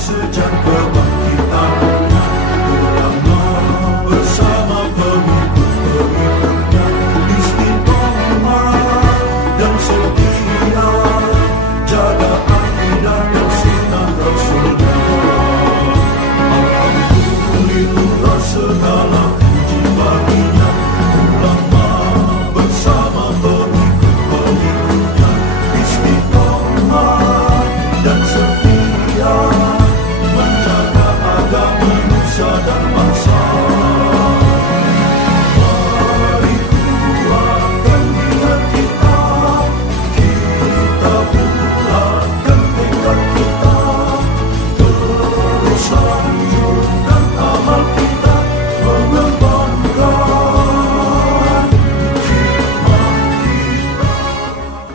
sejak kebangkitan ulama bersama pengikut-pengikutnya istiqomah dan setia jaga akidah dan sunnah Rasulullah. Alhamdulillah segala puji baginya ulama bersama pengikut-pengikutnya istiqomah dan setia menjaga agama nusa dan bangsa. Mari kuatkan niat kita, kita bulatkan tekad kita, terus lanjutkan amal kita, mengembangkan hikmah kita.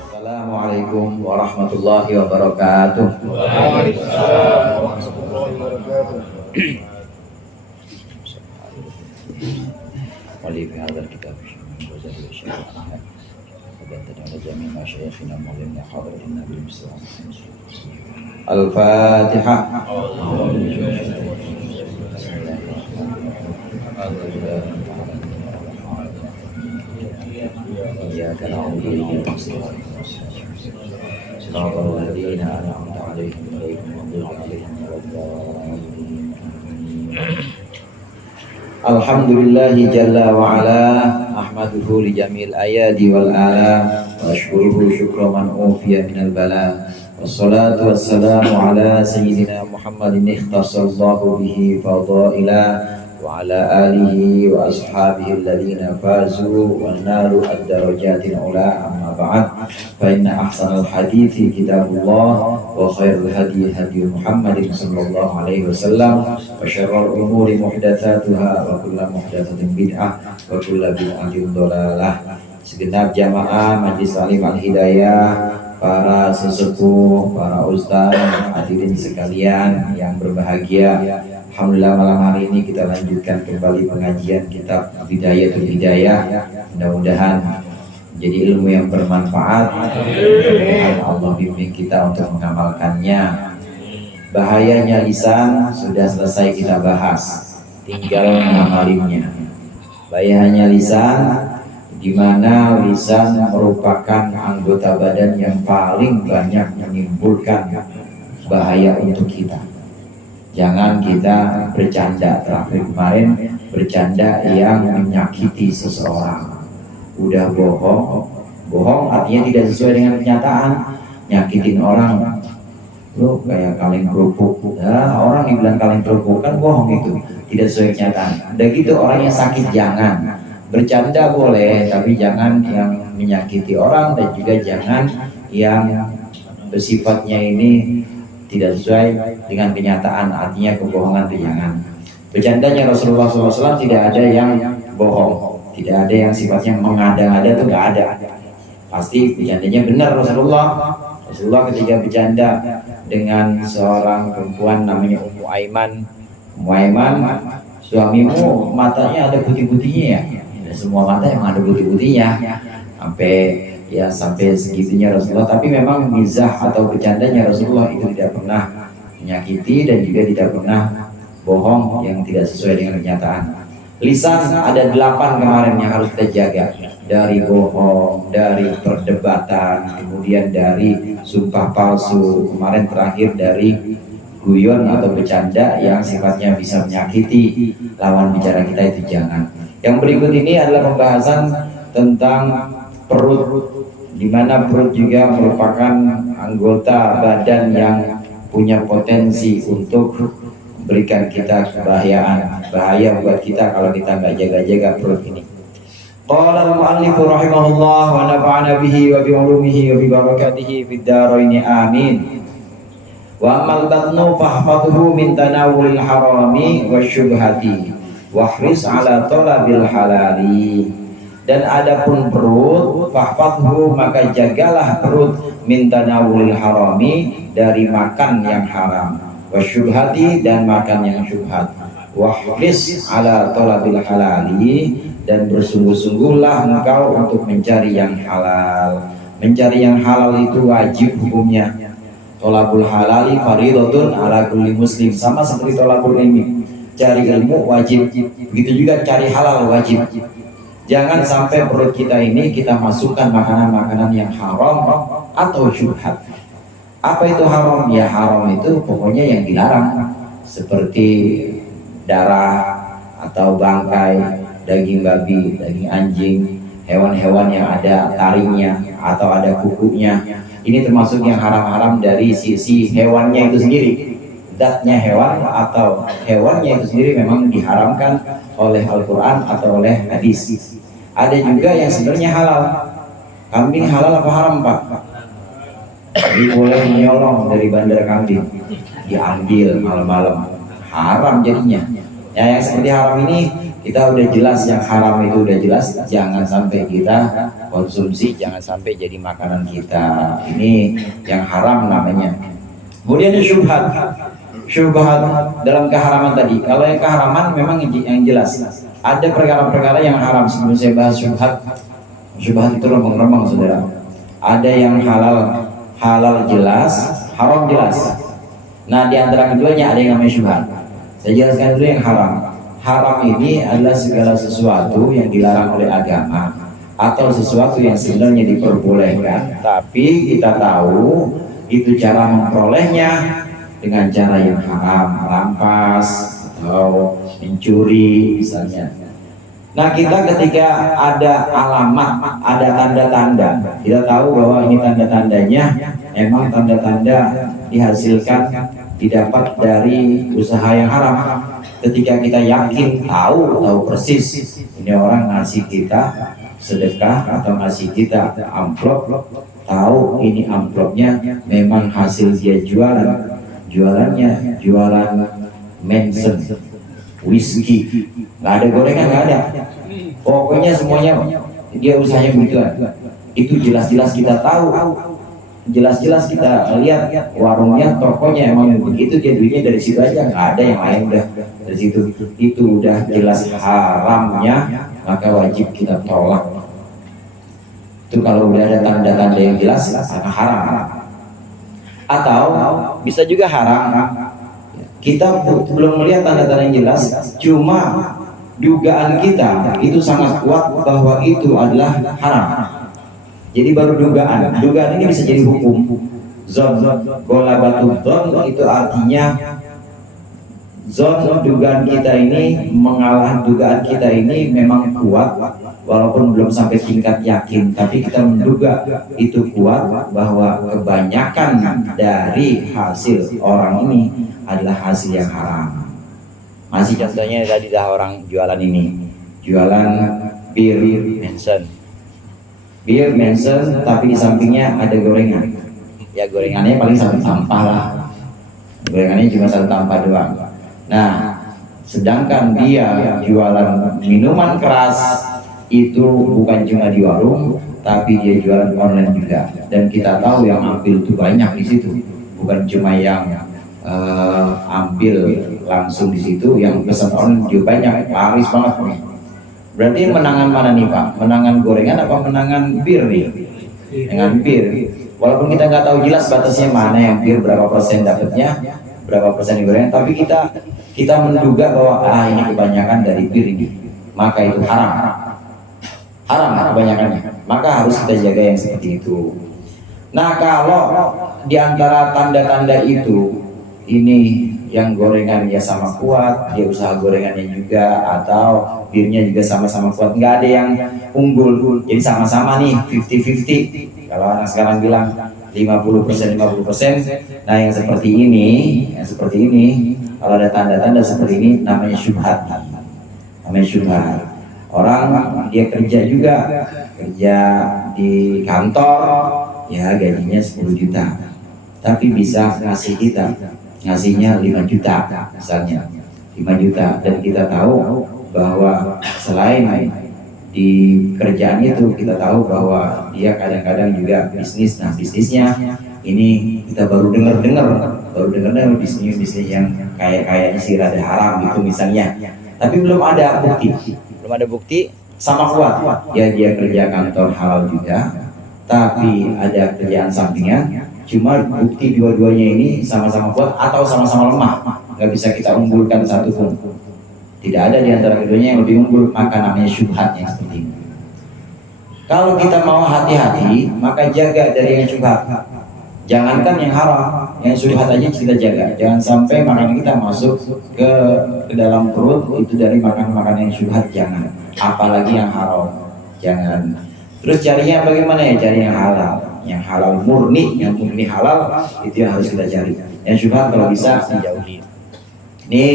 Assalamualaikum warahmatullahi wabarakatuh. Waalaikumsalam warahmatullahi wabarakatuh. Wali fi hadzal kitab wazal syarah وبنتنا لجميع مشايخنا مولانا حضرة النبي صلى الله عليه وسلم. الفاتحة. إياك نعبد وإياك نستعين صراط الذين أنعمت عليهم غير المغضوب عليهم ولا الضالين. Alhamdulillahi jalla wa ala ahmaduhu li jamil ayadi wal ala wa ashkuruhu syukra man ufiya minal bala wassalatu wassalamu ala sayyidina Muhammadin ikhtasallahu bihi fadaila wa ala alihi wa ashabihi alladhina fazu wa nalu ad-darajatin ula amma ba'd fa inna ahsanal hadithi kitabullah wa khairul hadi hadi Muhammadin sallallahu alaihi wasallam wa syarrul umuri muhdatsatuha wa kullu muhdatsatin bid'ah wa kullu bid'atin dhalalah. Segenap jamaah Majlis Alim Al-Hidayah, para sesepuh, para ustaz, hadirin sekalian yang berbahagia, alhamdulillah malam hari ini kita lanjutkan kembali pengajian kitab Bidayatul Hidayah. Mudah-mudahan jadi ilmu yang bermanfaat. Mudah-mudahan Allah bimbing kita untuk mengamalkannya. Bahayanya lisan sudah selesai kita bahas, tinggal mengamalinya. Bahayanya lisan, di mana lisan merupakan anggota badan yang paling banyak menimbulkan bahaya untuk kita. Jangan kita bercanda, terakhir kemarin bercanda yang menyakiti seseorang. Udah bohong artinya tidak sesuai dengan kenyataan, nyakitin orang. Lu kayak kaleng kerupuk, orang yang bilang kaleng kerupuk kan bohong, itu tidak sesuai kenyataan. Udah gitu orangnya sakit, jangan. Bercanda boleh, tapi jangan yang menyakiti orang, dan juga jangan yang bersifatnya ini tidak sesuai dengan kenyataan, artinya kebohongan itu jangan. Bercandanya Rasulullah SAW tidak ada yang bohong, tidak ada yang sifatnya mengada-ngada, itu nggak ada. Pasti bercandanya benar Rasulullah. Rasulullah ketika bercanda dengan seorang perempuan namanya Ummu Aiman, suamimu matanya ada putih-putihnya ya? Ya, semua mata yang ada putih-putihnya, sampai segitunya Rasulullah. Tapi memang mizah atau bercandanya Rasulullah itu tidak pernah menyakiti dan juga tidak pernah bohong yang tidak sesuai dengan kenyataan. Lisan ada 8 kemarin yang harus kita jaga, dari bohong, dari perdebatan, kemudian dari sumpah palsu, kemarin terakhir dari guyon atau bercanda yang sifatnya bisa menyakiti lawan bicara kita, itu jangan. Yang berikut ini adalah pembahasan tentang perut, di mana perut juga merupakan anggota badan yang punya potensi untuk memberikan kita kebahayaan, bahaya buat kita kalau kita nggak jaga-jaga perut ini. Qala al-mu'allif rahimahullah wa nafa'ana bihi wa bi ulumihi wa bi barakatihi fid dharain amin. Wa amal batnu fahfadhu min tanawulil harami wasyubhati wahris ala talabil halali. Dan adapun perut, fahfadhu maka jagalah perut, min tanawulil harami dari makan yang haram, wasyubhati dan makan yang syubhat, wahris ala talabil halali dan bersungguh-sungguhlah engkau untuk mencari yang halal. Mencari yang halal itu wajib hukumnya. Tolabul halali fardhatun ala kulli muslim, sama seperti tolabul ilmi, cari ilmu wajib, begitu juga cari halal wajib. Jangan sampai perut kita ini kita masukkan makanan-makanan yang haram atau syubhat. Apa itu haram? Ya haram itu pokoknya yang dilarang, seperti darah atau bangkai, daging babi, daging anjing, hewan-hewan yang ada taringnya atau ada kukunya. Ini termasuk yang haram-haram dari sisi hewannya itu sendiri. Zatnya hewan atau hewannya itu sendiri memang diharamkan oleh Al-Quran atau oleh hadis. Ada juga yang sebenarnya halal. Kambing halal apa haram, Pak? Jadi boleh nyolong dari bandar kambing, diambil malam-malam, haram jadinya. Ya, yang seperti haram ini kita udah jelas, yang haram itu udah jelas, jangan sampai kita konsumsi, jangan sampai jadi makanan kita. Ini yang haram namanya. Kemudian syubhat. Syubhat dalam keharaman tadi. Kalau yang keharaman memang yang jelas. Ada perkara-perkara yang haram. Sebelum saya bahas syubhat, syubhat itu rembang-rembang, saudara. Ada yang halal jelas, haram jelas. Nah, di antara keduanya ada yang namanya syubhat. Saya jelaskan dulu yang haram. Haram ini adalah segala sesuatu yang dilarang oleh agama atau sesuatu yang sebenarnya diperbolehkan, tapi kita tahu itu cara memperolehnya dengan cara yang haram, merampas atau mencuri misalnya. Nah, kita ketika ada alamat, ada tanda-tanda, kita tahu bahwa ini tanda-tandanya emang tanda-tanda dihasilkan, didapat dari usaha yang haram. Ketika kita yakin, tahu persis ini orang ngasih kita sedekah atau ngasih kita amplop, tahu ini amplopnya memang hasil dia jualannya jualan Manson, whisky, nggak ada gorengan, nggak ada, pokoknya semuanya dia usahanya begituan. Itu jelas-jelas kita tahu, jelas-jelas kita lihat warungnya, tokonya emang begitu, dia duitnya dari situ aja, nggak ada yang lain, udah dari situ. Itu udah jelas haramnya, maka wajib kita tolak. Itu kalau udah ada tanda-tanda yang jelas, maka haram. Atau bisa juga haram, kita belum melihat tanda-tanda yang jelas, cuma dugaan kita itu sangat kuat bahwa itu adalah haram. Jadi baru dugaan ini bisa jadi hukum. Zon, golabatul zon itu artinya zon, dugaan kita ini mengalah, dugaan kita ini memang kuat walaupun belum sampai tingkat yakin, tapi kita menduga itu kuat bahwa kebanyakan dari hasil orang ini adalah hasil yang haram. Masih contohnya tadi dah orang jualan ini, jualan bir Manson, tapi di sampingnya ada gorengan. Ya gorengannya paling satu tampah lah, gorengannya cuma satu tampah doang. Nah, sedangkan dia jualan minuman keras itu bukan cuma di warung, tapi dia jualan online juga. Dan kita tahu yang ambil itu banyak di situ, bukan cuma yang ambil langsung di situ, yang pesan online juga banyak, laris banget nih. Berarti menangan mana nih, Pak? Menangan gorengan apa menangan bir nih? Dengan bir. Walaupun kita nggak tahu jelas batasnya mana yang bir, berapa persen dapatnya, berapa persen di gorengan, tapi kita menduga bahwa ini kebanyakan dari bir ini, maka itu haram kebanyakannya, maka harus kita jaga yang seperti itu. Nah, kalau di antara tanda-tanda itu, ini yang gorengan ya sama kuat, dia usaha gorengannya juga, atau birnya juga sama-sama kuat, nggak ada yang unggul, jadi sama-sama nih 50-50. Kalau anak sekarang bilang 50%, nah yang seperti ini, kalau ada tanda-tanda seperti ini namanya syubhat. Orang dia kerja di kantor, ya gajinya 10 juta, tapi bisa ngasihnya 5 juta misalnya, 5 juta, dan kita tahu bahwa selain di kerjaan itu kita tahu bahwa dia kadang-kadang juga bisnis. Nah, bisnisnya ini kita baru dengar bisnis yang kayaknya sih rada haram gitu misalnya, tapi belum ada bukti sama kuat ya dia kerja kantor halal juga, tapi ada kerjaan sampingan Cuma bukti dua-duanya ini sama-sama kuat atau sama-sama lemah, nggak bisa kita unggulkan satu pun. Tidak ada di antara keduanya yang lebih unggul, maka namanya syubhat yang seperti ini. Kalau kita mau hati-hati, maka jaga dari yang syubhat. Jangankan yang haram, yang syubhat aja kita jaga. Jangan sampai makanan kita masuk ke dalam perut itu dari makan-makanan yang syubhat, jangan. Apalagi yang haram, jangan. Terus carinya bagaimana ya? Cari yang halal murni, yang murni halal itu yang harus kita cari. Yang syubhat kalau bisa dijauhi. Ini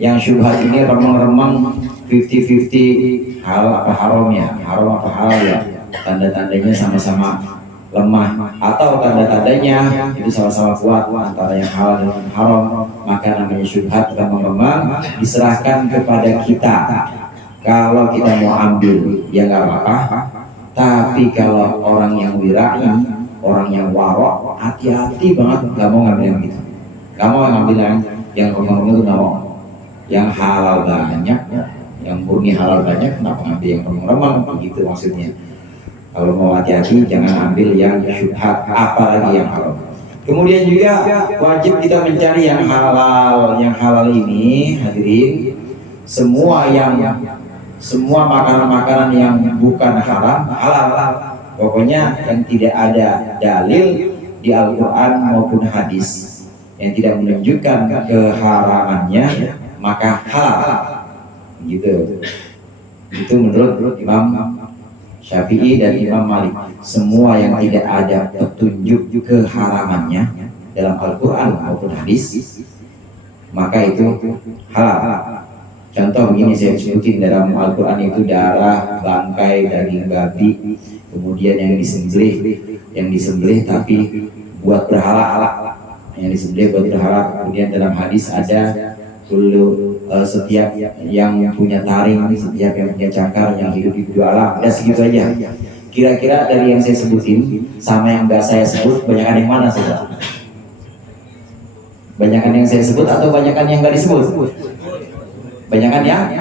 yang syubhat ini remang-remang 50-50 halal apa haram ya, haram apa halal ya. Tanda-tandanya sama-sama lemah atau tanda-tandanya itu sama-sama kuat antara yang halal dan yang haram, maka namanya syubhat remang-remang, diserahkan kepada kita. Kalau kita mau ambil ya nggak apa-apa, tapi kalau orang yang wirai, orang yang warok, hati-hati banget, nggak mau ngambil yang gitu, nggak mau ngambil yang remang-remang itu, nggak mau. Yang halal banyak, yang murni halal banyak, kenapa ngambil yang remang-remang? Begitu maksudnya. Kalau mau hati-hati jangan ambil yang syubhat, apalagi yang halal. Kemudian juga wajib kita mencari yang halal. Yang halal ini hadirin, semua makanan-makanan yang bukan haram halal. Pokoknya yang tidak ada dalil di Al-Quran maupun hadis yang tidak menunjukkan keharamannya, maka halal. Gitu. Itu menurut Imam Syafi'i dan Imam Malik. Semua yang tidak ada petunjuk keharamannya dalam Al-Quran maupun hadis, maka itu halal. Contoh begini saya sebutin, dalam Al-Quran itu darah, bangkai, daging babi, kemudian yang disembelih tapi buat berhala, yang disembelih buat berhala. Kemudian dalam hadis ada setiap yang punya taring, setiap yang punya cakar, yang hidup di dua alam. Dan segitu aja. Kira-kira dari yang saya sebutin sama yang nggak saya sebut, banyakan yang mana saudara? Banyakan yang saya sebut atau banyakan yang nggak disebut? Banyakan yang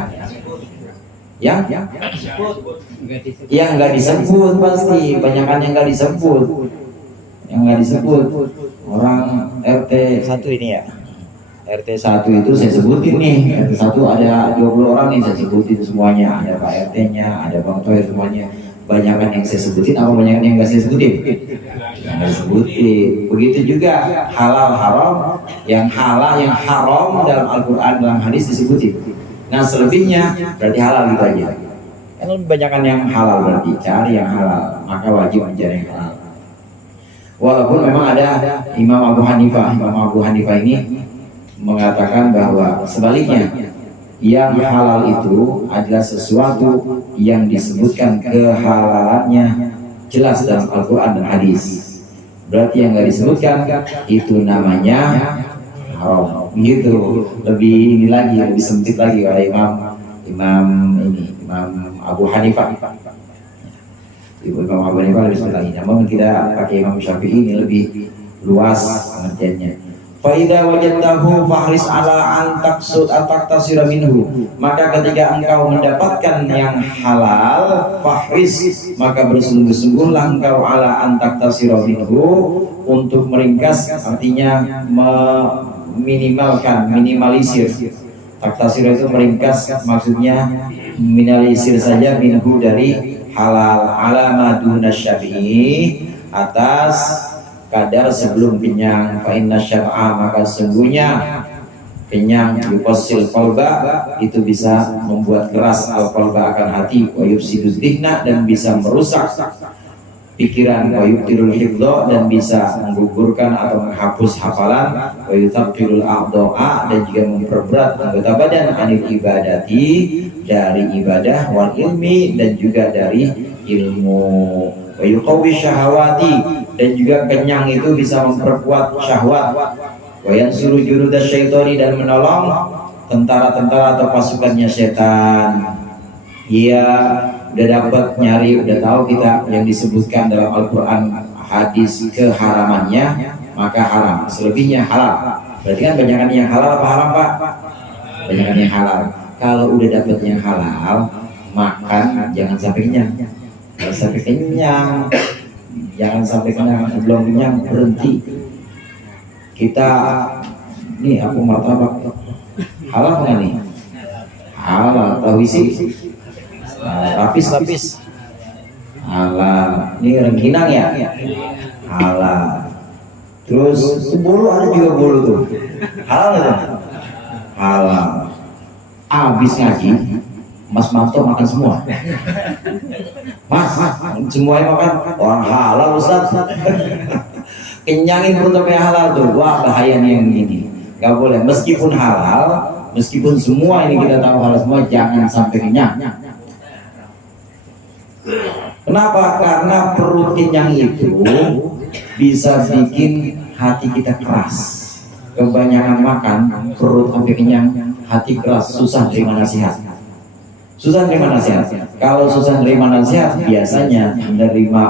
nggak disebut pasti. Banyakan yang nggak disebut. Yang nggak disebut orang RT 1 ini ya. RT 1 itu saya sebutin nih, RT 1 ada 20 orang nih, saya sebutin semuanya. Ada Pak RT-nya, ada Bang Toir, semuanya. Banyakan yang saya sebutin apa banyakan yang nggak saya sebutin? Yang nggak sebutin. Begitu juga halal haram, yang halal yang haram dalam Al-Quran, dalam hadis disebutin. Nah selebihnya berarti halal gitu aja. Kan banyakan yang halal, berarti cari yang halal, maka wajib mencari yang halal. Walaupun memang ada Imam Abu Hanifah ini mengatakan bahwa sebaliknya, yang halal itu adalah sesuatu yang disebutkan kehalalannya jelas dalam Al-Quran dan hadis. Berarti yang nggak disebutkan itu namanya haram. Gitu, lebih ini lagi, lebih sempit lagi oleh Imam Abu Hanifah. Imam Abu Hanifah lebih sempit lagi. Namun kita pakai Imam Syafi'i ini lebih luas pengertiannya. Faidah wajadtahu fahris ala antaksud ataktasira minhu. Maka ketika engkau mendapatkan yang halal, fahris, maka bersungguh-sungguhlah engkau ala antaktasira minhu, untuk meringkas, artinya minimalisir. Taktasira itu meringkas, maksudnya minimalisir saja minhu dari halal, ala maduna syafi'i, atas kadar sebelum kenyang. Fa inna syar'a, maka sesungguhnya kenyang yuqassil qalba, itu bisa membuat keras al-qalba akan hati, wa yufsidu dhihna, dan bisa merusak pikiran, wa yubtilul hifdha, dan bisa menggugurkan atau menghapus hafalan, wa yutabtilul a'dha'a, dan juga memperberat anggota badan, anil ibadati, dari ibadah, wal ilmi, dan juga dari ilmu, wa yuqawwi syahawati, dan juga kenyang itu bisa memperkuat syahwat, wa yansuru jurudas syaitani, dan menolong tentara-tentara atau pasukannya setan. Iya, udah dapat nyari, udah tahu kita yang disebutkan dalam Al-Quran hadis keharamannya, maka haram. Selebihnya halal. Berarti kan banyakan yang halal apa haram, Pak? Banyakan yang halal. Kalau udah dapat yang halal, makan jangan sampai kenyang. Kalau sampai kenyang, jangan sampai kenyang. Belum kenyang berhenti. Kita nih aku martabak halal nggak nih? Halal. Tahu isi? Lapis halal. Ini rengginang ya? Halal. Terus bolu, ada juga bolu tuh, halal nggak? Halal. Abis ngaji, Mas Manto makan semua. Mas, semuanya makan, orang halal Ustaz. Kenyangin pun sampai halal tuh. Wah, bahaya nih yang ini. Gak boleh, meskipun halal, meskipun semua ini kita tahu halal semua, jangan sampai kenyang. Kenapa? Karena perut kenyang itu bisa bikin hati kita keras. Kebanyakan makan, perut sampai kenyang, hati keras, susah terima nasihat. Susah terima nasihat. Kalau susah terima nasihat, biasanya menerima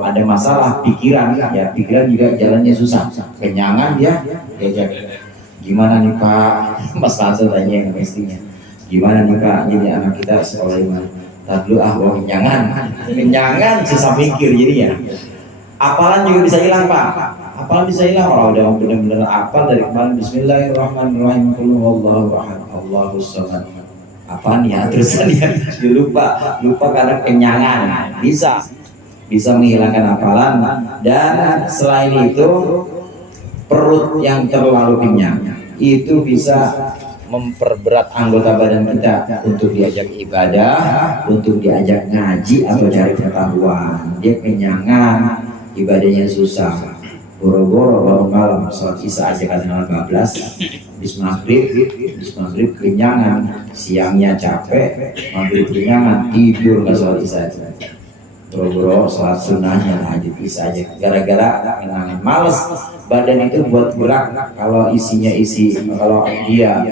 ada masalah pikiran, ya pikiran juga jalannya susah. Kenyangan dia diajak, gimana nih Pak? Mas Langsung tanya yang istrinya, gimana nih Pak? Jadi anak kita sekolah di mana? Dulu kenyangan susah mikir jadinya. Apalan juga bisa hilang Pak. Apalan bisa hilang kalau udah benar-benar apal dari kemarin. Bismillahirrahmanirrahim. Qul huwallahu ahad, Allahus samad. Apaan ya terusannya? Lupa karena kenyangan. Bisa menghilangkan hafalan. Dan selain itu, perut yang terlalu kenyang itu bisa memperberat anggota badan kita untuk diajak ibadah, untuk diajak ngaji atau cari pengetahuan. Dia kenyangan, ibadahnya susah. Boro-boro bangun malam sholat isya aja kadang 14, bis maghrib kenyangan, siangnya capek, maghrib kenyangan, tidur nggak sholat isya aja. Boro-boro sholat sunnahnya tahajud isya aja, gara-gara kenyangan, males. Badan itu buat gerak, kalau isinya kalau dia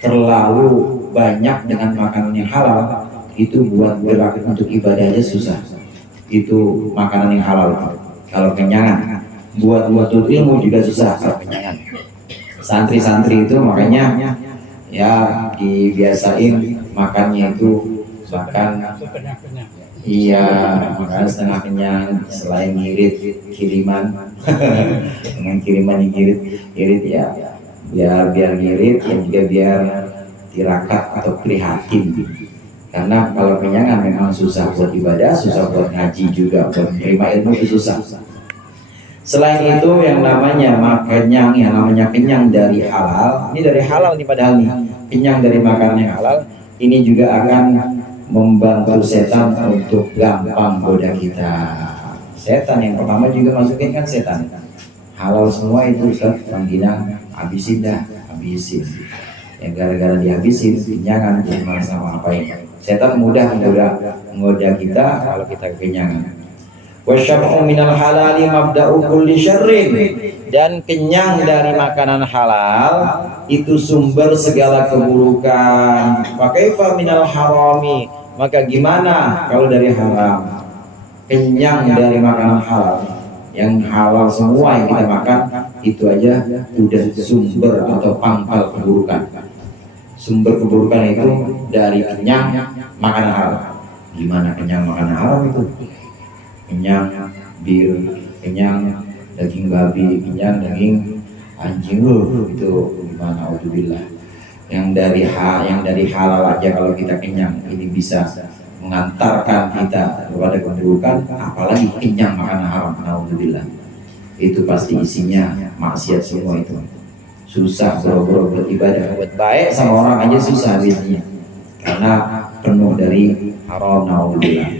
terlalu banyak dengan makanan yang halal, itu buat gerak untuk ibadah aja susah. Itu makanan yang halal. Kalau kenyangan, buat nuntut ilmu juga susah kalau kenyangan. Santri-santri itu makanya ya dibiasain makannya itu bahkan iya, makan setengah kenyang, selain ngirit kiriman dengan kiriman yang ngirit ya biar ngirit ya juga biar tirakat atau prihatin. Karena kalau kenyangan memang susah buat ibadah, susah buat ngaji juga, buat menerima ilmu itu susah. Selain itu yang namanya kenyang dari halal, ini dari halal nih padahal nih, kenyang dari makanan yang halal, ini juga akan membantu setan untuk gampang goda kita. Setan yang pertama juga masukin kan setan. Halal semua itu Ustaz, rengginang, habisin. Ya gara-gara dihabisin, kenyangan, jadi merasa ngapain. Setan mudah menggoda kita kalau kita kekenyangan. Wasyab'u minal halali mabda'u kulli syarrin, dan kenyang dari makanan halal itu sumber segala keburukan. Fakaifa minal harami, maka gimana kalau dari haram? Kenyang dari makanan halal, yang halal semua yang kita makan itu aja udah sumber atau pangkal keburukan. Sumber keburukan itu dari kenyang makanan halal. Gimana kenyang makanan halal itu? Kenyang bir, kenyang daging babi, kenyang daging anjing, itu gimana? Auzubillah. Yang dari halal aja kalau kita kenyang ini bisa mengantarkan kita kepada keburukan, apalagi kenyang makanan haram. Auzubillah. Itu pasti isinya maksiat semua itu. Susah boro-boro beribadah, buat baik sama orang aja susah biasanya, karena penuh dari haram. Auzubillah.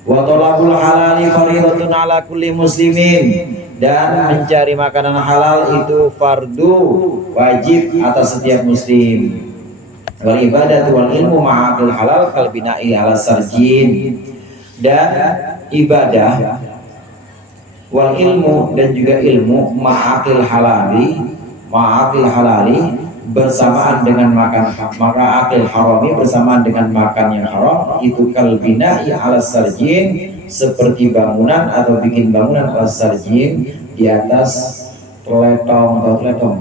Wa talabul halali fardhatun ala kulli muslimin, dan mencari makanan halal itu fardu wajib atas setiap muslim. Wal ibadatu wal ilmu ma'aqil halal kal bina'i ala sarjin, dan ibadah wal ilmu dan juga ilmu ma'aqil halali bersamaan dengan makan, maka akil harami bersamaan dengan makan yang haram itu kalbina ya ala sarjin, seperti bangunan atau bikin bangunan ala sarjin di atas teletong atau teletong.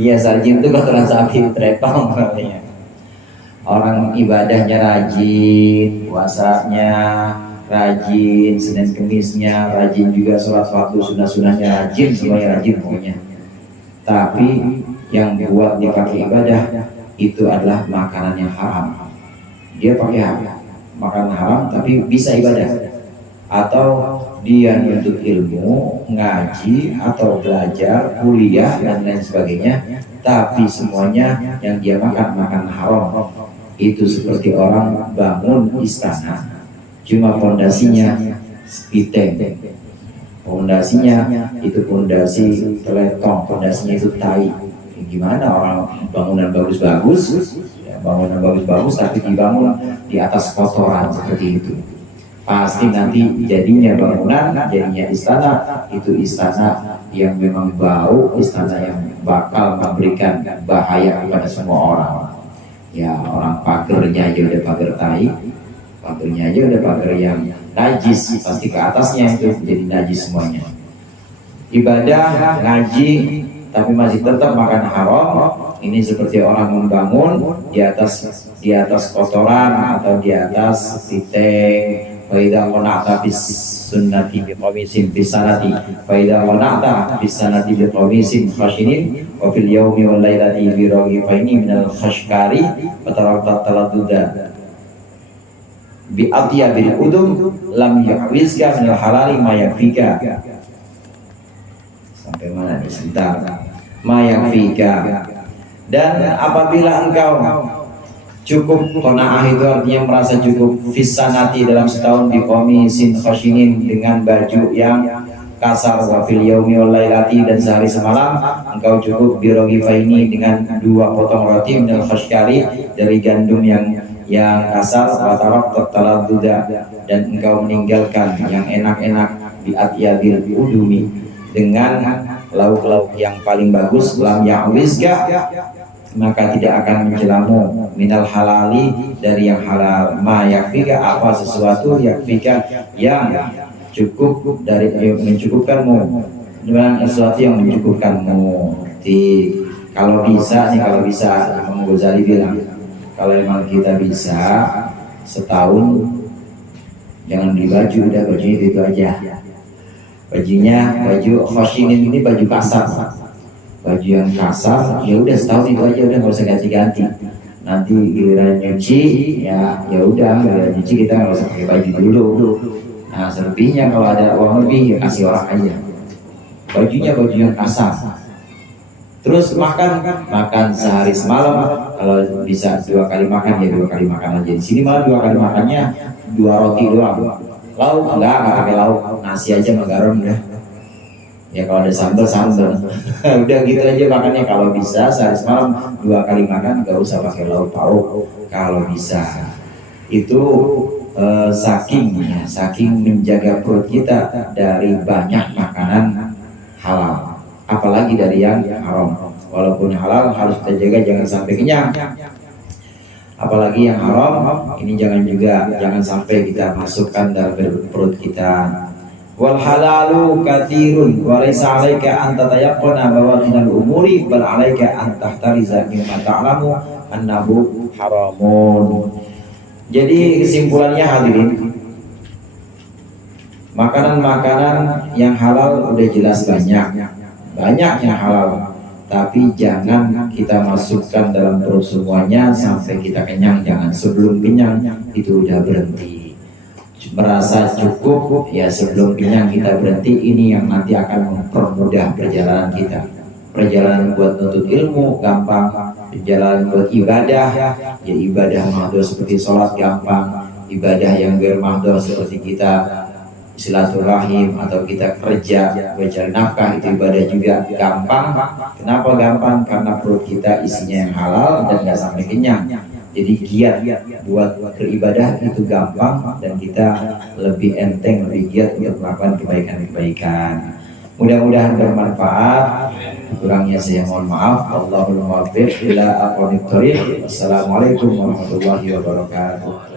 Iya, sarjin itu kotoran sapi, teletong namanya. orang ibadahnya rajin, puasanya rajin, Senin Kemisnya rajin juga, sholat waktu sunnah-sunnahnya rajin, semuanya rajin pokoknya. Tapi yang buat dia pakai ibadah itu adalah makanan yang haram. Dia pakai makanan haram tapi bisa ibadah. Atau dia menuntut ilmu, ngaji atau belajar, kuliah dan lain sebagainya, tapi semuanya yang dia makan haram. Itu seperti orang bangun istana, cuma fondasinya spiteng, fondasinya itu fondasi teletong, fondasinya itu tai. Gimana orang bangunan bagus-bagus, ya, bangunan bagus-bagus tapi dibangun di atas kotoran seperti itu, pasti nanti jadinya bangunan, jadinya istana, itu istana yang memang bau, istana yang bakal memberikan bahaya kepada semua orang. Ya, orang pagernya aja udah pager tai, pagernya aja udah pager yang najis, pasti ke atasnya itu jadi najis semuanya. Ibadah, ngaji, tapi masih tetap makan haram, ini seperti orang membangun di atas kotoran atau di atas titik. Faida qana'ta bis sunnati bi qamisin bis sanati, faida qana'ta bis sanati bi qamisin khashinin, wa fil yawmi wal lailati bi raghifaini minal khashkari wa tarakta taladuda bi atyabil udum lam yu'wizka minal halali ma yakfika. Sampai mana nih, sebentar. Ma yakfika. Dan apabila engkau cukup, qanaah itu artinya merasa cukup, fisanati dalam setahun, biqamisin khashinin dengan baju yang kasar, wa fil yaumi wal lailati dan sehari semalam engkau cukup, biraghifaini dengan 2 potong roti, minal khashkari dari gandum yang kasar, wa tarakta taladuda dan engkau meninggalkan yang enak-enak, bi atyabil udumi dengan lauk-lauk yang paling bagus, lam ya'wizka maka tidak akan mencelamu, minal halali dari yang halal, ma yakfika apa sesuatu, yakfika yang cukup dari mencukupkanmu, dengan sesuatu yang mencukupkanmu. Kalau bisa nih, kalau bisa, Imam Ghazali bilang kalau emang kita bisa setahun jangan beli baju, udah bajunya itu aja. Baju khashinin ini baju kasar, baju yang kasar, ya udah setahun itu aja, udah nggak usah ganti-ganti. Nanti giliran nyuci, ya udah giliran nyuci kita nggak usah pakai baju dulu. Nah selebihnya kalau ada uang lebih ya kasih orang aja. Bajunya baju yang kasar. Terus makan sehari semalam, kalau bisa 2 kali makan ya 2 kali makan aja. Di sini malah 2 kali makannya 2 roti doang. Lauk enggak pakai lauk, nasi aja sama garam udah. Ya kalau ada sambal udah gitu aja makannya. Kalau bisa sehari semalam 2 kali makan, gak usah pakai lauk pauk kalau bisa. Itu saking menjaga perut kita dari banyak makanan halal, apalagi dari yang haram. Walaupun halal harus kita jaga jangan sampai kenyang, apalagi yang haram ini jangan sampai kita masukkan dalam perut kita. Wal halalu katsirun wa laysa 'alaika an tatayaqqana bawatinal umuri bal 'alaika an tahtariza mimma ta'lamu annahu haramun. Jadi kesimpulannya hadirin, makanan-makanan yang halal udah jelas banyak yang halal, tapi jangan kita masukkan dalam perut semuanya sampai kita kenyang. Jangan, sebelum kenyang itu udah berhenti. Merasa cukup ya sebelum kenyang kita berhenti. Ini yang nanti akan mempermudah perjalanan kita. Perjalanan buat nuntut ilmu gampang, perjalanan buat ibadah ya ibadah mahdoh seperti sholat gampang, ibadah yang ghair mahdoh seperti kita silaturahim atau kita kerja mencari nafkah itu ibadah juga gampang. Kenapa gampang? Karena perut kita isinya yang halal dan nggak sampai kenyang. Jadi giat buat beribadah itu gampang dan kita lebih enteng, lebih giat untuk melakukan kebaikan-kebaikan. Mudah-mudahan bermanfaat. Kurangnya saya mohon maaf. Allahumma muwaffiq ila aqwamit thoriq. Wassalamualaikum warahmatullahi wabarakatuh.